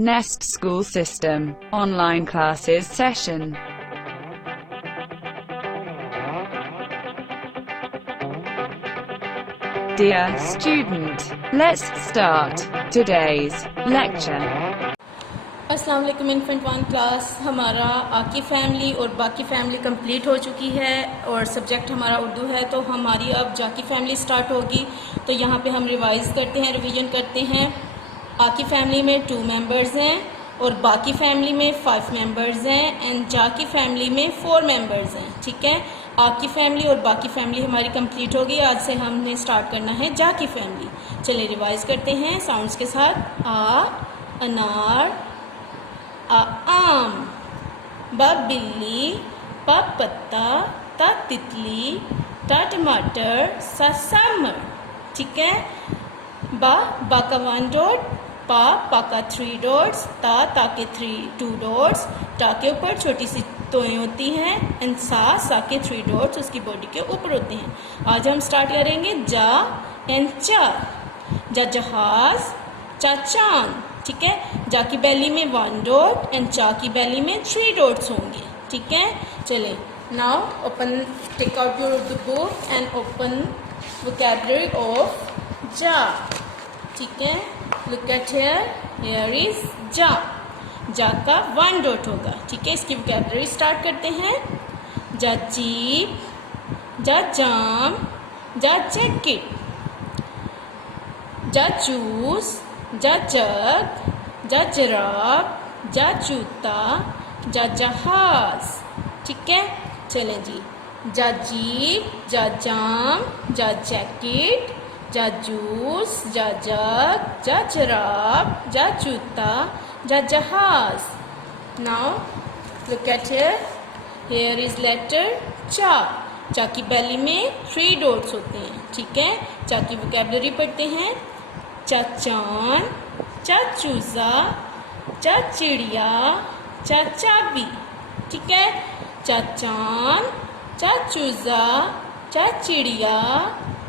Nest School System, online classes session. Dear student, let's start today's lecture. अस्सलाम वालेकुम infant one class. हमारा आकी family और बाकी फ़ैमिली कंप्लीट हो चुकी है और सब्जेक्ट हमारा उर्दू है, तो हमारी अब जाकी फ़ैमिली स्टार्ट होगी। तो यहाँ पे हम रिवाइज़ करते हैं, रिवीजन करते हैं। आकी फ़ैमिली में 2 मेंबर्स हैं और बाकी फ़ैमिली में 5 मेंबर्स हैं एंड जाकी फ़ैमिली में 4 मेंबर्स हैं। ठीक है, आकी फ़ैमिली और बाकी फ़ैमिली हमारी कंप्लीट होगी। आज से हमने स्टार्ट करना है जाकी फ़ैमिली। चलिए रिवाइज़ करते हैं साउंड्स के साथ। आ अनार, आम, ब बिल्ली, प पत्ता, त तितली, ट टमाटर, स समर। ठीक है, बा का 1 डॉट, पा का 3 डॉट्स, ता के 2 डॉट्स, टा के ऊपर छोटी सी तोएं होती हैं एंड सा के 3 डॉट्स उसकी बॉडी के ऊपर होते हैं। आज हम स्टार्ट करेंगे जा एंड चा। जा जहाज, चा चांद। ठीक है, जा की बैली में 1 डॉट एंड चा की बैली में 3 डॉट्स होंगे। ठीक है, चले now open, take out your book and open vocabulary of जा। ठीक है, लुक एट हियर इज जा। जा का 1 डॉट होगा। ठीक है, इसकी वोकैबुलरी स्टार्ट करते हैं। जा जीप, जा जाम, जा जैकेट, जा जूस, जा जग, जा जराब, जा जूता, जा जहाज। ठीक है, चले जी। जा जीप, जा जाम, जा जैकेट, जा जूस, जा जग, जा जराब, जा जूता, जा जहाज। Now look at here is letter चा। चा की बैली में 3 डॉट्स होते हैं। ठीक है, चा की वोकैबुलरी पढ़ते हैं। चा चांद, चा चूजा, चा चिड़िया, चा चाबी। ठीक है, चा चांद, चा चूजा, चा चिड़िया,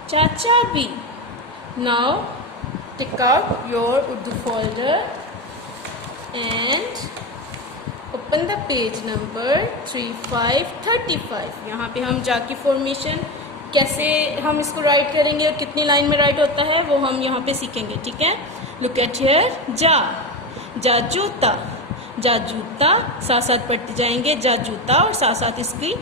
चा चाबी। Now take out your Urdu folder and open the page number 3535। यहाँ पे हम जा की फॉर्मेशन कैसे हम इसको राइट करेंगे और कितनी लाइन में राइट होता है वो हम यहाँ पे सीखेंगे। ठीक है, लुक एट हियर। जा, जा जूता, जा जूता साथ साथ पढ़ते जाएंगे। जा जूता और साथ साथ इसकी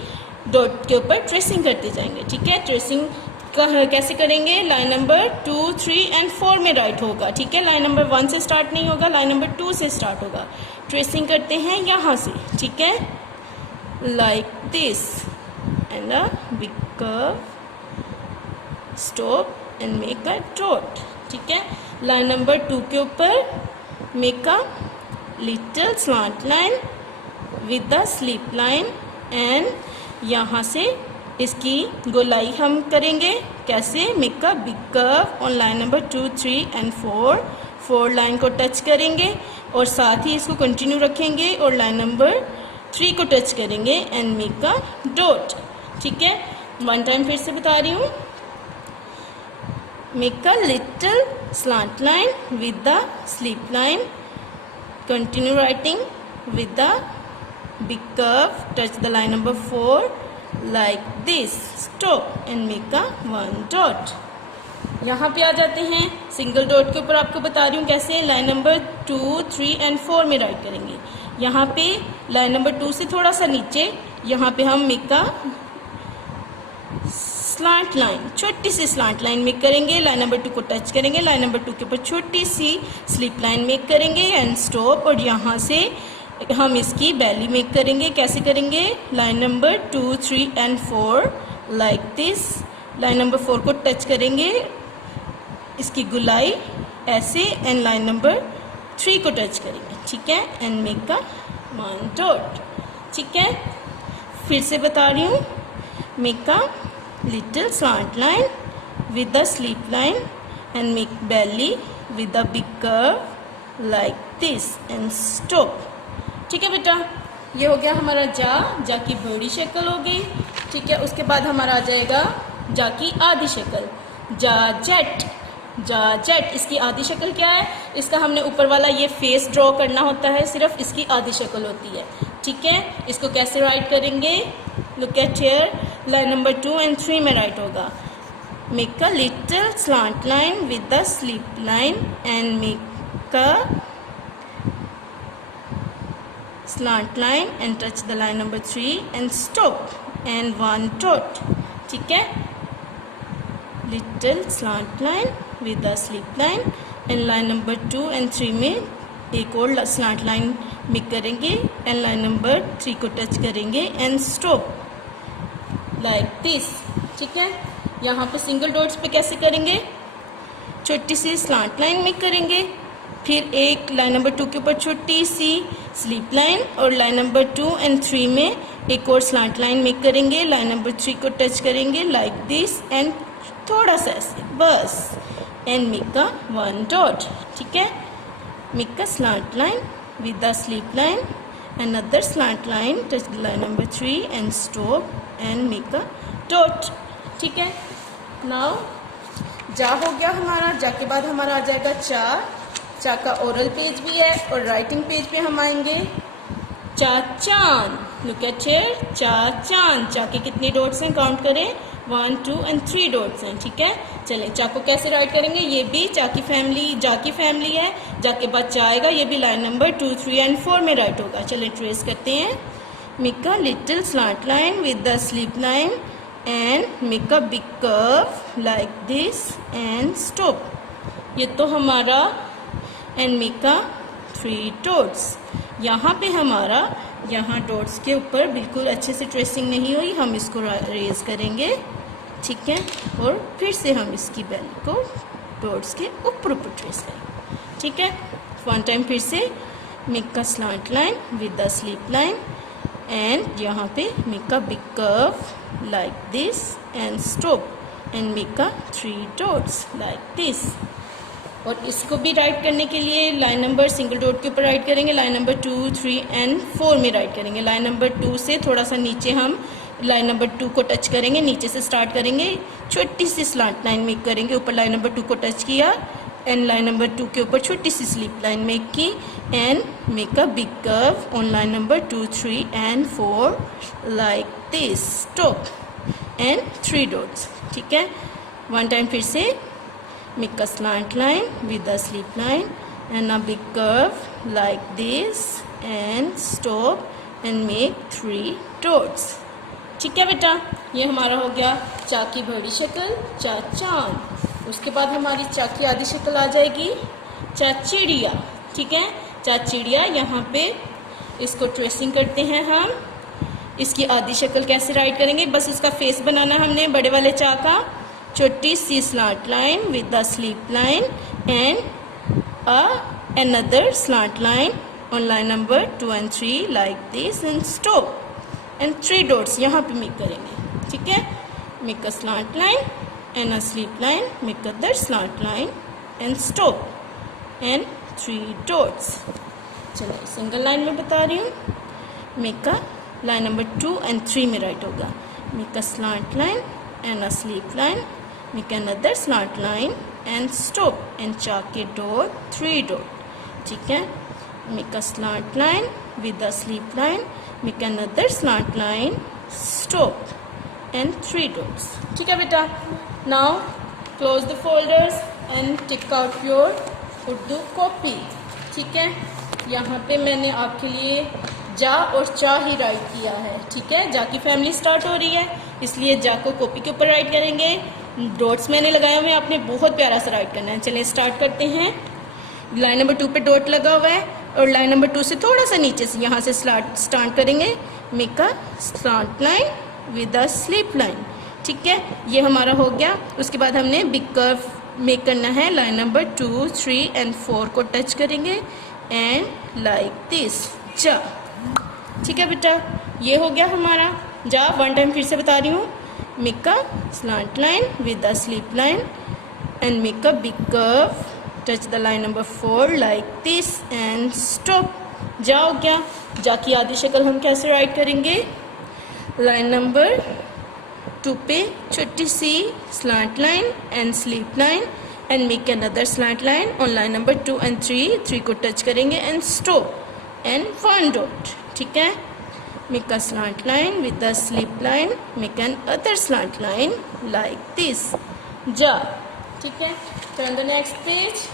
डॉट के ऊपर ट्रेसिंग करते जाएंगे। ठीक है, ट्रेसिंग कैसे करेंगे? लाइन नंबर 2, 3 एंड 4 में राइट होगा। ठीक है, लाइन नंबर 1 से स्टार्ट नहीं होगा, लाइन नंबर 2 से स्टार्ट होगा। ट्रेसिंग करते हैं यहाँ से। ठीक है, like this and a big curve, stop and make a dot. ठीक है, लाइन नंबर 2 के ऊपर make a little slant line with the slip line and यहाँ से इसकी गोलाई हम करेंगे। कैसे? Make a big curve on line number 2, 3 and 4 line को टच करेंगे और साथ ही इसको कंटिन्यू रखेंगे और लाइन नंबर 3 को टच करेंगे एंड मेक अ डॉट। ठीक है, 1 टाइम फिर से बता रही हूँ। Make a little slant line with the slip line, continue writing with the big curve, touch the line number 4 like this, stop and make a 1 dot। यहाँ पे आ जाते हैं। सिंगल डॉट के ऊपर आपको बता रही हूँ कैसे लाइन नंबर 2, 3 एंड 4 में राइट करेंगे। यहाँ पे लाइन नंबर 2 से थोड़ा सा नीचे यहाँ पे हम मेक अ स्लांट लाइन, छोटी सी स्लांट लाइन मेक करेंगे। लाइन नंबर 2 को टच करेंगे, लाइन नंबर 2 के ऊपर छोटी सी स्लिप लाइन मेक करेंगे एंड स्टॉप। और यहाँ से हम इसकी बैली मेक करेंगे। कैसे करेंगे? Line number 2, 3 and 4 like this. Line number 4 को टच करेंगे, इसकी गुलाई ऐसे एंड लाइन नंबर 3 को टच करेंगे। ठीक है, एंड मेक अ 1 डॉट। ठीक है, फिर से बता रही हूँ। Make a little slant line with the slip line and make belly with the big curve like this and stop. ठीक है बेटा, ये हो गया हमारा जा की बड़ी शक्ल हो गई। ठीक है, उसके बाद हमारा आ जाएगा जा की आधी शक्ल। जा जेट, जा जेट। इसकी आधी शक्ल क्या है? इसका हमने ऊपर वाला ये फेस ड्रॉ करना होता है, सिर्फ इसकी आधी शक्ल होती है। ठीक है, इसको कैसे राइट करेंगे? Look at here, line number 2 and 3 में राइट होगा, make a little slant line with the slip line and make a slant line and touch the line number 3 and stop and one dot। ठीक है, little slant line with the slip line and line number 2 and 3 में एक और slant line make करेंगे and line number 3 को touch करेंगे and stop like this। ठीक है, यहाँ पे सिंगल डॉट्स पे कैसे करेंगे? छोटी सी स्लांट लाइन मेक करेंगे, फिर एक लाइन नंबर 2 के ऊपर छोटी सी स्लीप लाइन और लाइन नंबर 2 and 3 में एक और स्लांट लाइन मेक करेंगे, लाइन नंबर 3 को टच करेंगे लाइक दिस एंड थोड़ा सा ऐसे बस and make a one dot. ठीक है, make a slant line with the sleep line, another slant line, touch the line number 3 and stop and make a dot। ठीक है, नाउ जा हो गया हमारा। जा के बाद हमारा आ जाएगा चा। चा का ओरल पेज भी है और राइटिंग पेज पे हम आएंगे चा चांद। लुक एट हियर, चा चांद। चा के कितने डॉट्स हैं? काउंट करें, 1 2 and 3 डॉट्स हैं। ठीक है, चलें चा को कैसे राइट करेंगे? ये भी चा की फैमिली है। जा के बाद चा आएगा, ये भी लाइन नंबर 2 3 and 4 में राइट होगा। चलें ट्रेस करते हैं, make a little slant line with the slip line and make a big curve like this and stop. ये तो हमारा एंड मेक अ 3 डॉट्स। यहाँ पे हमारा यहाँ डॉट्स के ऊपर बिल्कुल अच्छे से ट्रेसिंग नहीं हुई, हम इसको रेज करेंगे। ठीक है, और फिर से हम इसकी बेल को डॉट्स के ऊपर ट्रेस करेंगे। ठीक है, वन टाइम फिर से make a slant line with the slip line and यहाँ पे make a big curve like this and stop and make a 3 dots like this. और इसको भी राइट करने के लिए लाइन नंबर सिंगल डॉट के ऊपर राइट करेंगे, लाइन नंबर 2 3 and 4 में राइट करेंगे। लाइन नंबर 2 से थोड़ा सा नीचे हम लाइन नंबर 2 को टच करेंगे, नीचे से स्टार्ट करेंगे, छोटी सी स्लांट लाइन मेक करेंगे, ऊपर लाइन नंबर 2 को टच किया एंड लाइन नंबर 2 के ऊपर छोटी सी स्लिप लाइन मेक की and make a big curve on line number 2 3 and 4 like this, stop and 3 dots. ठीक है, वन टाइम फिर से make a slant line with a slip line and a big curve like this and stop and make 3 dots। ठीक है बेटा, ये हमारा हो गया चा की बड़ी शक्ल, चा चांद। उसके बाद हमारी चा की आधी शक्ल आ जाएगी चा चिड़िया। ठीक है, चा चिड़िया, यहाँ पे इसको ट्रेसिंग करते हैं हम। इसकी आधी शक्ल कैसे राइट करेंगे? बस इसका फेस बनाना है हमने बड़े वाले चा का, छोटी सी slant line with the sleep line and another slant line on line number 2 and 3 like this and stop and 3 dots यहाँ पे मेक करेंगे। ठीक है, make a slant line and a slip line, make other slant line and stop and 3 dots. चलिए single line में बता रही हूँ, make a line number 2 and 3 में राइट होगा, make a slant line and a slip line, make another slant line and stop and chalk a dot 3 dot। ठीक है, make a slant line with a slip line, make another slant line, stop and 3 dots। ठीक है बेटा, now close the folders and take out your Urdu copy. ठीक है, यहाँ पे मैंने आपके लिए जा और चा ही राइट किया है। ठीक है, जा की फैमिली स्टार्ट हो रही है इसलिए जा को कॉपी के ऊपर राइट करेंगे, डॉट्स मैंने लगाए हुए हैं, आपने बहुत प्यारा सा राइट करना है। चलिए स्टार्ट करते हैं। लाइन नंबर 2 पे डॉट लगा हुआ है और लाइन नंबर 2 से थोड़ा सा नीचे से यहाँ से स्टार्ट करेंगे, make a slant line with a slip line. ठीक है, ये हमारा हो गया। उसके बाद हमने बिग कर्व मेक करना है, लाइन नंबर 2 3 and 4 को टच करेंगे एंड लाइक दिस जा। ठीक है बेटा, ये हो गया हमारा जा। वन टाइम फिर से बता रही हूँ, make a slant line with a slip line and make a big curve, touch the line number 4 like this and stop। जा हो गया। जा की आधी शक्ल हम कैसे राइट करेंगे? लाइन नंबर 2 पे छोटी सी slant line and sleep line and make another slant line on line number 2 and 3 को टच करेंगे एंड स्टॉप एंड 1 डॉट. ठीक है, make a slant line with the slip line, make an other slant line like this. जा. ठीक है, turn the next page.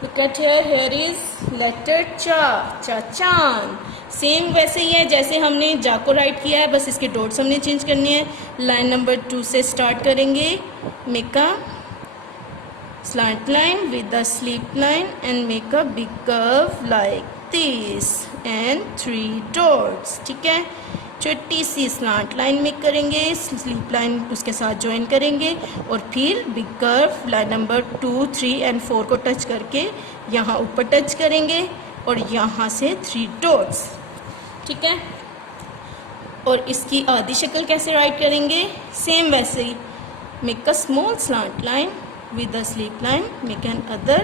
Look at here is letter cha, चाचान. Same वैसे ही है जैसे हमने जा को राइट किया है, बस इसके डॉट्स हमने चेंज करनी है. लाइन नंबर 2 से स्टार्ट करेंगे. Make a slant line with the slip line and make a big curve like this and 3 dots. ठीक है, छोटी सी स्लांट लाइन मेक करेंगे, स्लीप लाइन उसके साथ ज्वाइन करेंगे और फिर big curve line number 2, 3 and 4 को टच करके यहाँ ऊपर टच करेंगे और यहाँ से 3 डॉट्स. ठीक है, और इसकी आधी शक्ल कैसे राइट करेंगे, सेम वैसे ही. Make a small slant line with the slip line, make an other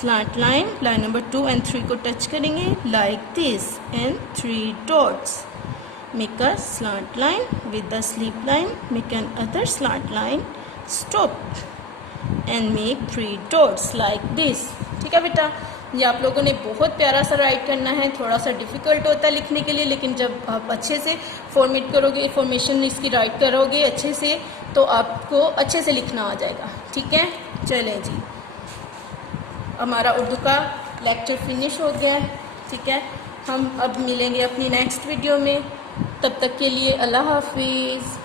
slant line, line number 2 and 3 को टच करेंगे like this and 3 dots. Make a slant line with the slip line, make an other slant line, stop and make 3 dots like this. ठीक है बेटा, ये आप लोगों ने बहुत प्यारा सा राइट करना है. थोड़ा सा डिफ़िकल्ट होता है लिखने के लिए, लेकिन जब आप अच्छे से फॉर्मेट करोगे, फॉर्मेशन इसकी राइट करोगे अच्छे से, तो आपको अच्छे से लिखना आ जाएगा. ठीक है, चलें जी, हमारा उर्दू का लेक्चर फिनिश हो गया है. ठीक है, हम अब मिलेंगे अपनी नेक्स्ट वीडियो में. तब तक के लिए अल्लाह हाफिज़.